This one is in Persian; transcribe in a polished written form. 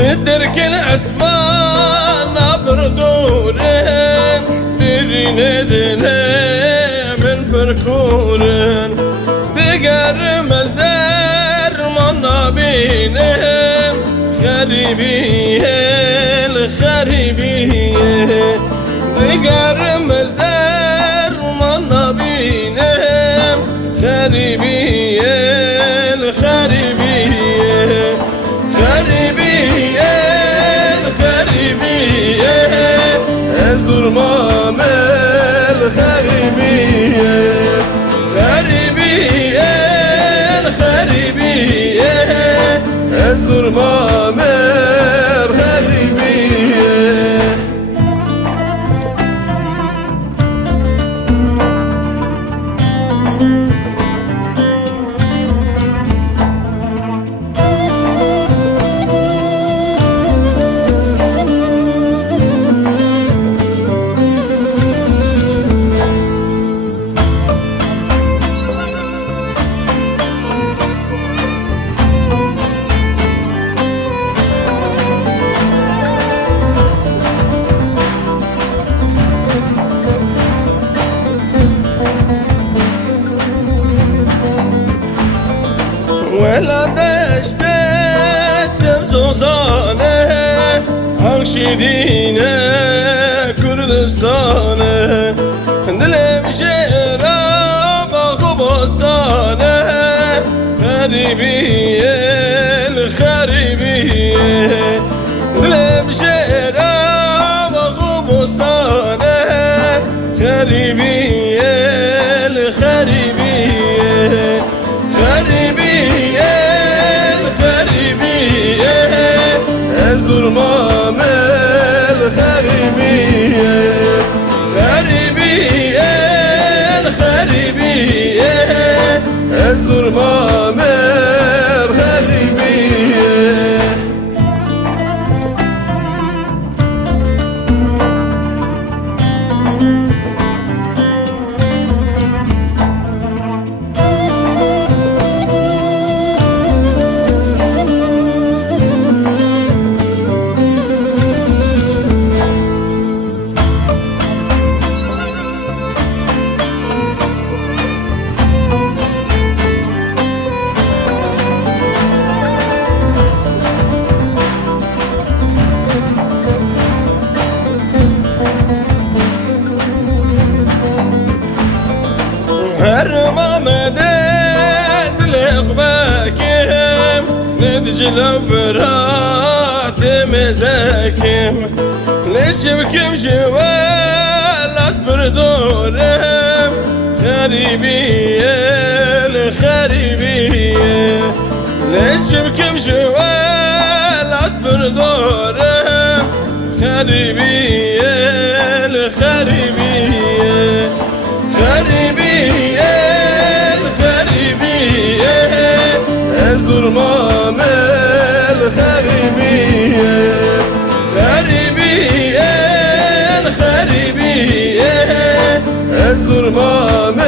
صدرك الأسماء نبر دورن برين دلم الفركورن بقر مزدر من بينهم خريبيه الخريبيه بقر مزدر من بينهم خريبيه الخريبيه خريبيه الخريبيه الظلمام الخريبيه خريبيه الخريبيه الظلمام الخريبيه ولا دشتت بزوزانه عاشقینه کردستانه دلم شعرم خوبستانه خریبیه الخریبیه دلم شعرم خوبستانه خریبیه الخریبیه خريبية الخريبية الظلمام الخريبية خريبية الخريبية الظلمام الخريبية هرمام دد لخباكم ندجل فرات مزاكم نجمكم جوالات بردورم خريبية الخريبية نجمكم جوالات بردورم خريبية الخريبية خريبية الخريبية الظلمام الخريبية خريبية الخريبية الظلمام